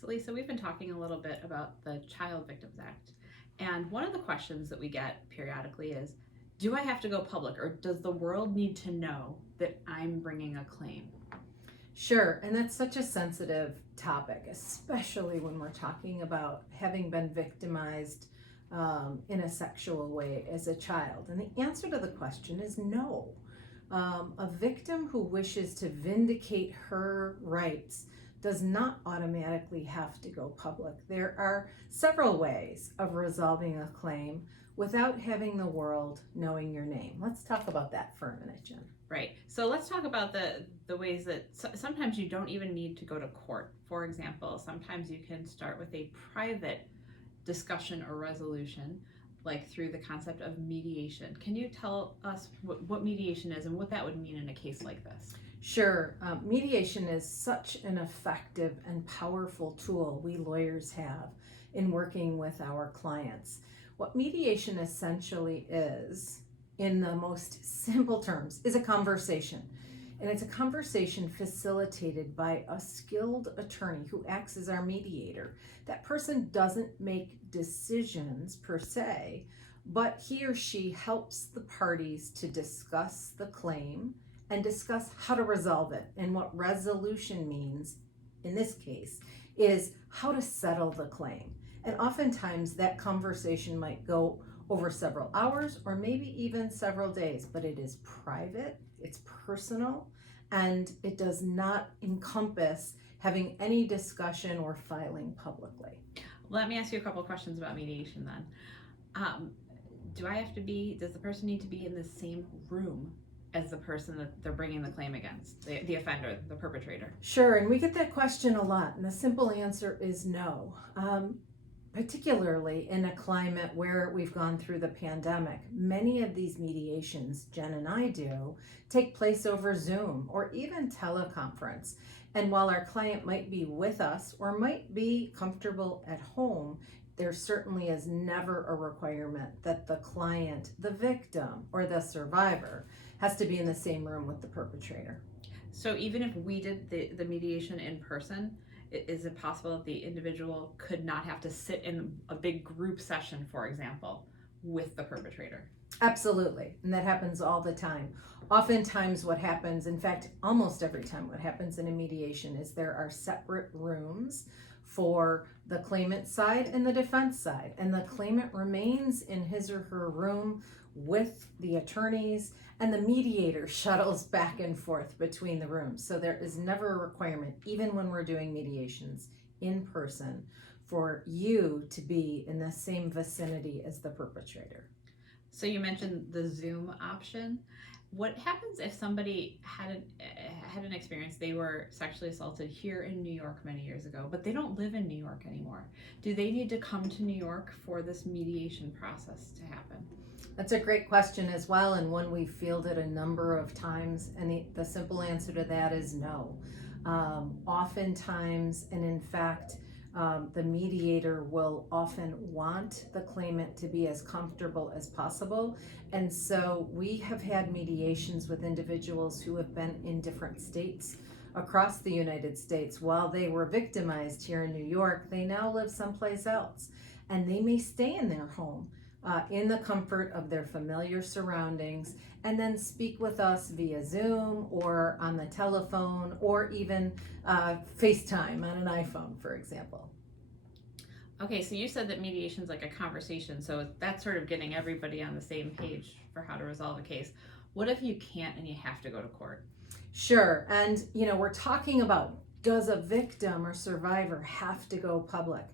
So Lisa, we've been talking a little bit about the Child Victims Act. And one of the questions that we get periodically is, do I have to go public or does the world need to know that I'm bringing a claim? Sure, and that's such a sensitive topic, especially when we're talking about having been victimized in a sexual way as a child. And the answer to the question is no. A victim who wishes to vindicate her rights does not automatically have to go public. There are several ways of resolving a claim without having the world knowing your name. Let's talk about that for a minute, Jen. Right. So let's talk about the ways that sometimes you don't even need to go to court. For example, sometimes you can start with a private discussion or resolution, like through the concept of mediation. Can you tell us what mediation is and what that would mean in a case like this? Sure. Mediation is such an effective and powerful tool we lawyers have in working with our clients. What mediation essentially is, in the most simple terms, is a conversation. And it's a conversation facilitated by a skilled attorney who acts as our mediator. That person doesn't make decisions per se, but he or she helps the parties to discuss the claim and discuss how to resolve it. And what resolution means in this case is how to settle the claim. And oftentimes that conversation might go over several hours or maybe even several days, but it is private, it's personal, and it does not encompass having any discussion or filing publicly. Let me ask you a couple of questions about mediation then. Does the person need to be in the same room as the person that they're bringing the claim against, the offender, the perpetrator? Sure, and we get that question a lot, and the simple answer is no. Particularly in a climate where we've gone through the pandemic, many of these mediations Jen and I do take place over Zoom or even teleconference. And while our client might be with us or might be comfortable at home, there certainly is never a requirement that the client, the victim, or the survivor has to be in the same room with the perpetrator. So even if we did the mediation in person, is it possible that the individual could not have to sit in a big group session, for example, with the perpetrator? Absolutely, and that happens all the time. Oftentimes what happens, in fact, almost every time what happens in a mediation is there are separate rooms for the claimant side and the defense side, and the claimant remains in his or her room with the attorneys, and the mediator shuttles back and forth between the rooms. So there is never a requirement, even when we're doing mediations in person, for you to be in the same vicinity as the perpetrator. So you mentioned the Zoom option. What happens if somebody had an experience, they were sexually assaulted here in New York many years ago, but they don't live in New York anymore? Do they need to come to New York for this mediation process to happen? That's a great question as well, and one we've fielded a number of times, and the simple answer to that is no. Oftentimes, and in fact, the mediator will often want the claimant to be as comfortable as possible. And so we have had mediations with individuals who have been in different states across the United States. While they were victimized here in New York, they now live someplace else, and they may stay in their home in the comfort of their familiar surroundings, and then speak with us via Zoom or on the telephone or even FaceTime on an iPhone, for example. Okay, so you said that mediation is like a conversation, so that's sort of getting everybody on the same page for how to resolve a case. What if you can't and you have to go to court? Sure, and we're talking about, does a victim or survivor have to go public?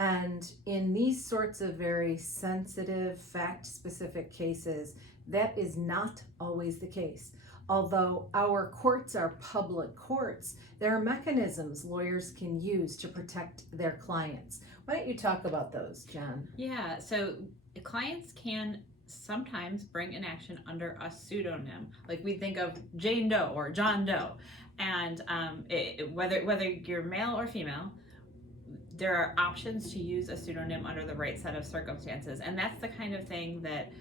And in these sorts of very sensitive, fact-specific cases, that is not always the case. Although our courts are public courts, there are mechanisms lawyers can use to protect their clients. Why don't you talk about those, Jen? Yeah, so clients can sometimes bring an action under a pseudonym. Like we think of Jane Doe or John Doe. And whether you're male or female, there are options to use a pseudonym under the right set of circumstances. And that's the kind of thing that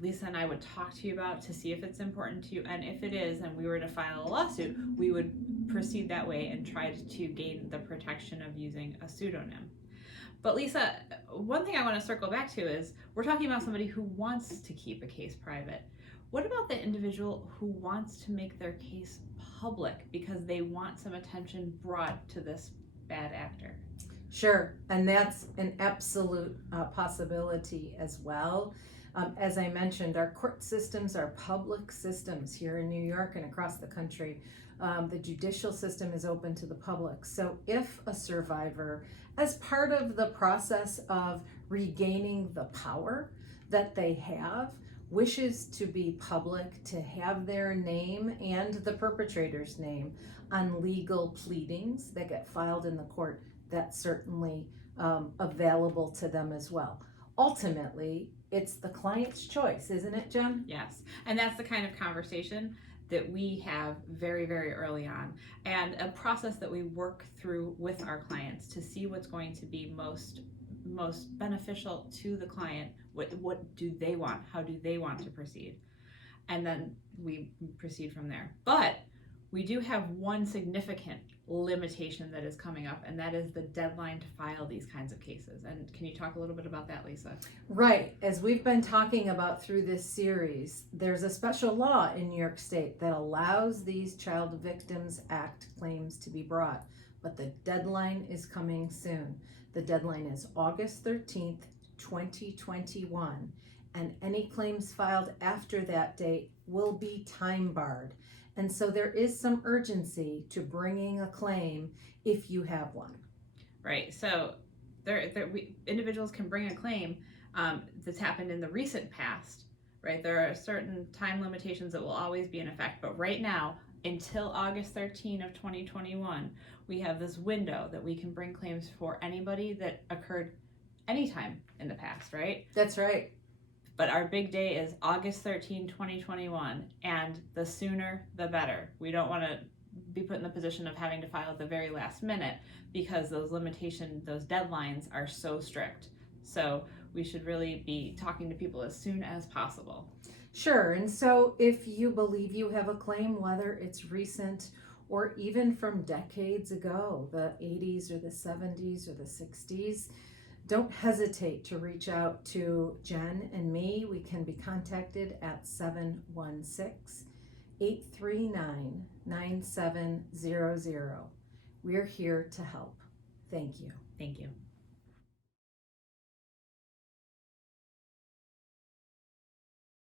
Lisa and I would talk to you about to see if it's important to you, and if it is and we were to file a lawsuit, we would proceed that way and try to gain the protection of using a pseudonym. But Lisa, one thing I want to circle back to is we're talking about somebody who wants to keep a case private. What about the individual who wants to make their case public because they want some attention brought to this bad actor? Sure, and that's an absolute possibility as well. As I mentioned, our court systems are public systems here in New York and across the country. The judicial system is open to the public. So if a survivor, as part of the process of regaining the power that they have, wishes to be public, to have their name and the perpetrator's name on legal pleadings that get filed in the court, that's certainly available to them as well. Ultimately, it's the client's choice, isn't it, Jen? Yes, and that's the kind of conversation that we have very, very early on, and a process that we work through with our clients to see what's going to be most beneficial to the client. What do they want? How do they want to proceed? And then we proceed from there. But we do have one significant limitation that is coming up, and that is the deadline to file these kinds of cases. And can you talk a little bit about that, Lisa? Right. As we've been talking about through this series, there's a special law in New York State that allows these Child Victims Act claims to be brought, but the deadline is coming soon. The deadline is August 13th, 2021, and any claims filed after that date will be time barred. And so there is some urgency to bringing a claim if you have one. Right. So individuals can bring a claim that's happened in the recent past, right? There are certain time limitations that will always be in effect. But right now, until August 13 of 2021, we have this window that we can bring claims for anybody that occurred anytime in the past, right? That's right. But our big day is August 13, 2021, and the sooner the better. We don't want to be put in the position of having to file at the very last minute because those deadlines are so strict. So we should really be talking to people as soon as possible. Sure, and so if you believe you have a claim, whether it's recent or even from decades ago, the 80s or the 70s or the 60s, don't hesitate to reach out to Jen and me. We can be contacted at 716-839-9700. We're here to help. Thank you. Thank you.